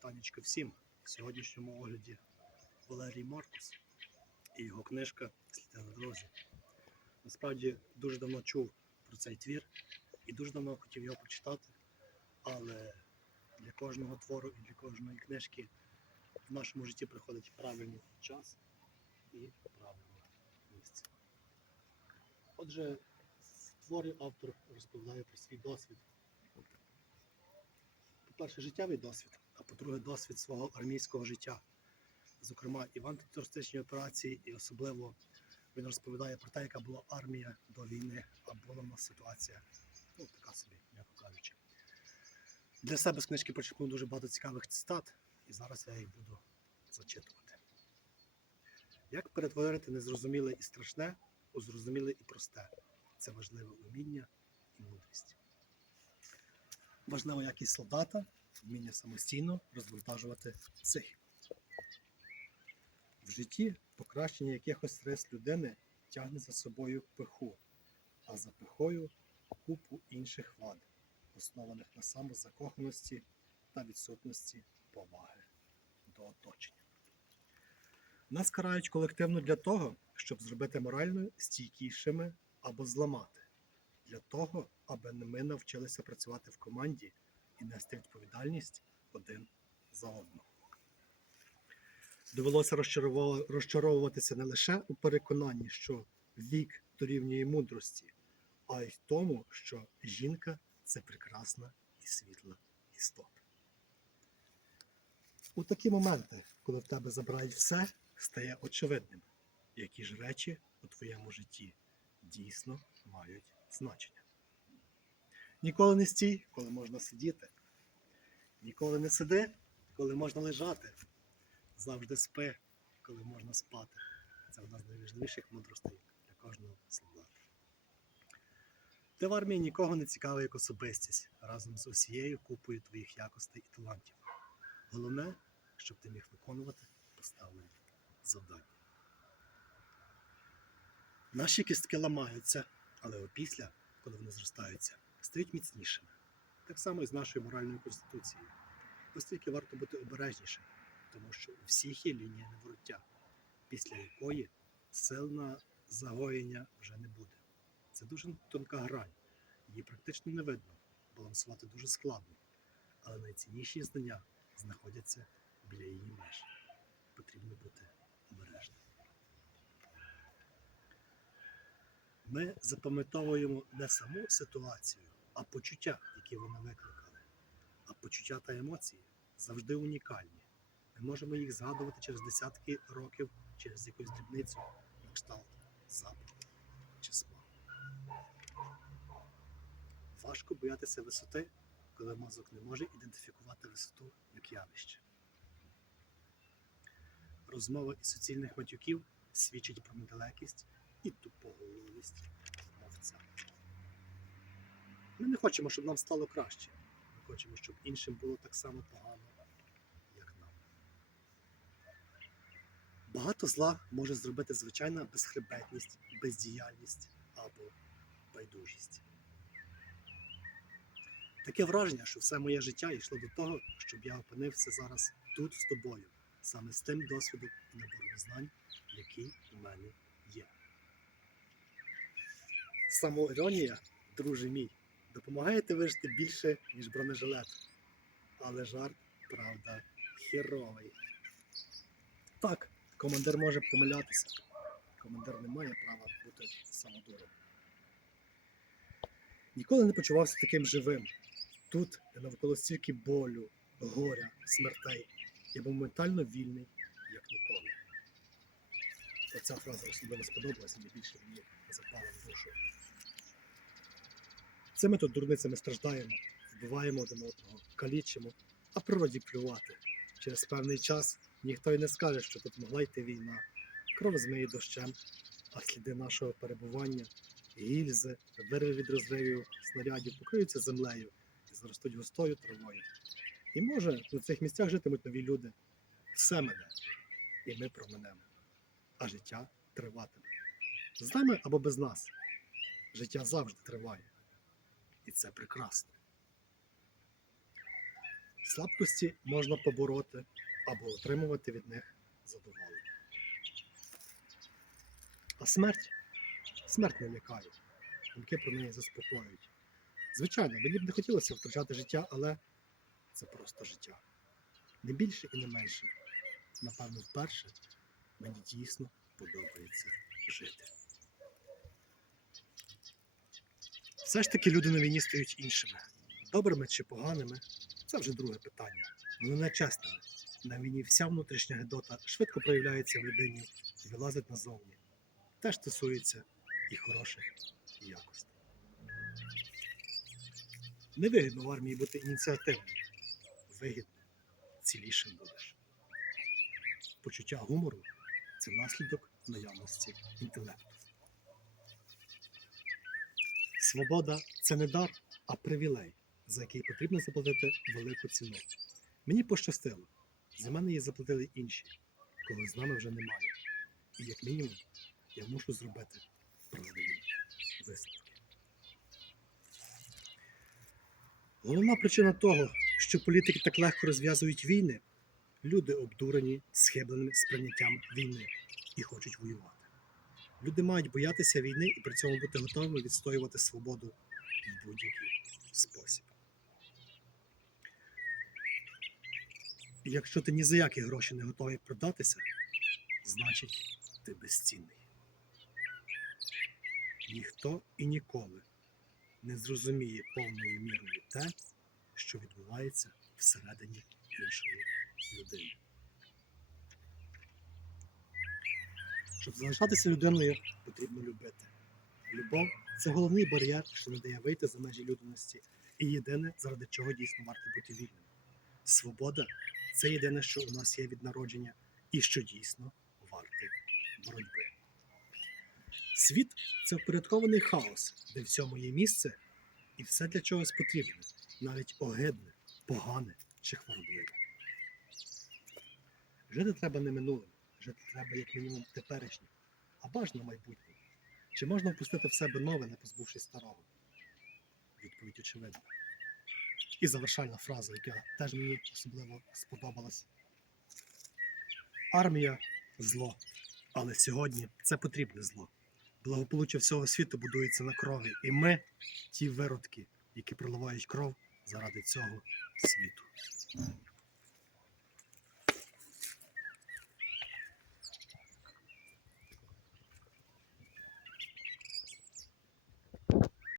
Вітанечко всім. В сьогоднішньому огляді Валерій Маркус і його книжка Сліди на дорозі. Насправді дуже давно чув про цей твір і дуже давно хотів його прочитати, але для кожного твору і для кожної книжки в нашому житті приходить правильний час і правильне місце. Отже, в творі автор розповідає про свій досвід по-перше, життєвий досвід, по-друге, досвід свого армійського життя. Зокрема, і в антитерористичній операції, і особливо він розповідає про те, яка була армія до війни, а була в нас ситуація, ну, така собі, м'яко кажучи. Для себе з книжки почерпнув дуже багато цікавих цитат, і зараз я їх буду зачитувати. Як перетворити незрозуміле і страшне у зрозуміле і просте? Це важливе уміння і мудрість. Важлива якість солдата, вміння самостійно розвантажувати психіку. В житті покращення якихось рис людини тягне за собою пиху, а за пихою купу інших вад, основаних на самозакоханості та відсутності поваги до оточення. Нас карають колективно для того, щоб зробити морально стійкішими або зламати для того, аби ми навчилися працювати в команді і нести відповідальність один за одного. Довелося розчаровуватися не лише у переконанні, що вік дорівнює мудрості, а й в тому, що жінка це прекрасна і світла істота. У такі моменти, коли в тебе забирають все, стає очевидним, які ж речі у твоєму житті дійсно мають значення. Ніколи не стій, коли можна сидіти. Ніколи не сиди, коли можна лежати. Завжди спи, коли можна спати. Це одна з найважливіших мудростей для кожного солдата. Ти в армії нікого не цікавий як особистість разом з усією купою твоїх якостей і талантів. Головне, щоб ти міг виконувати поставлені завдання. Наші кістки ламаються, але опісля, коли вони зростаються, стають міцнішими. Так само і з нашою моральною конституцією. Оскільки варто бути обережнішим, тому що у всіх є лінія невороття, після якої сил на загоєння вже не буде. Це дуже тонка грань, її практично не видно, балансувати дуже складно, але найцінніші знання знаходяться біля її меж. Потрібно бути обережним. Ми запам'ятовуємо не саму ситуацію, а почуття, які вони викликали. А почуття та емоції завжди унікальні. Ми можемо їх згадувати через десятки років, через якусь дрібницю, на кшталт запаху чи смаку. Важко боятися висоти, коли мозок не може ідентифікувати висоту як явище. Розмова із суцільних матюків свідчить про недалекість і тупоголовість. Ми не хочемо, щоб нам стало краще. Ми хочемо, щоб іншим було так само погано, як нам. Багато зла може зробити звичайна безхребетність, бездіяльність або байдужість. Таке враження, що все моє життя йшло до того, щоб я опинився зараз тут з тобою, саме з тим досвідом і набором знань, який у мене є. Самоіронія, друже мій, допомагає ти вижити більше, ніж бронежилет. Але жарт, правда, хіровий. Так, командир може помилятися. Командир не має права бути самодуром. Ніколи не почувався таким живим. Тут, де навколо стільки болю, горя, смертей, я був ментально вільний, як ніколи. Оця фраза особливо сподобалася, мені більше мені запала в душу. Цими тут дурницями страждаємо, вбиваємо один одного, калічимо, а природі плювати. Через певний час ніхто й не скаже, що тут могла йти війна. Кров змиє дощем, а сліди нашого перебування, гільзи, вирви від розривів снарядів покриються землею і заростуть густою травою. І може на цих місцях житимуть нові люди. Все мене, і ми проминемо. А життя триватиме. З нами або без нас. Життя завжди триває. І це прекрасно. Слабкості можна побороти або отримувати від них задоволення. А смерть? Смерть не лякає. Думки про неї заспокоюють. Звичайно, мені б не хотілося втрачати життя, але це просто життя. Не більше і не менше. Напевно, вперше мені дійсно подобається жити. Все ж таки люди на війні стають іншими. Добрими чи поганими це вже друге питання. Але нечесними. На війні вся внутрішня гедота швидко проявляється в людині і вилазить назовні. Теж стосується і хороших якостей. Невигідно в армії бути ініціативним. Вигідно, цілішим будеш. Почуття гумору це наслідок наявності інтелекту. Свобода це не дар, а привілей, за який потрібно заплатити велику ціну. Мені пощастило. За мене її заплатили інші, кого з нами вже немає. І як мінімум я мушу зробити правильні висновки. Головна причина того, що політики так легко розв'язують війни, люди обдурені схибленим сприйняттям війни і хочуть воювати. Люди мають боятися війни і при цьому бути готовими відстоювати свободу в будь-який спосіб. Якщо ти ні за які гроші не готовий продатися, значить ти безцінний. Ніхто і ніколи не зрозуміє повною мірою те, що відбувається всередині іншої людини. Щоб залишатися людиною, потрібно любити. Любов це головний бар'єр, що не дає вийти за межі людяності, і єдине, заради чого дійсно варто бути вільним. Свобода це єдине, що у нас є від народження, і що дійсно варте боротьби. Світ це впорядкований хаос, де в цьому є місце, і все для чогось потрібне, навіть огидне, погане чи хворобливе. Жити треба не минулим, жити треба як мінімум теперішнім, а бажано майбутнім. Чи можна впустити в себе нове, не позбувшись старого? Відповідь очевидна. І завершальна фраза, яка теж мені особливо сподобалась. Армія зло, але сьогодні це потрібне зло. Благополуччя всього світу будується на крові, і ми ті виродки, які проливають кров заради цього світу.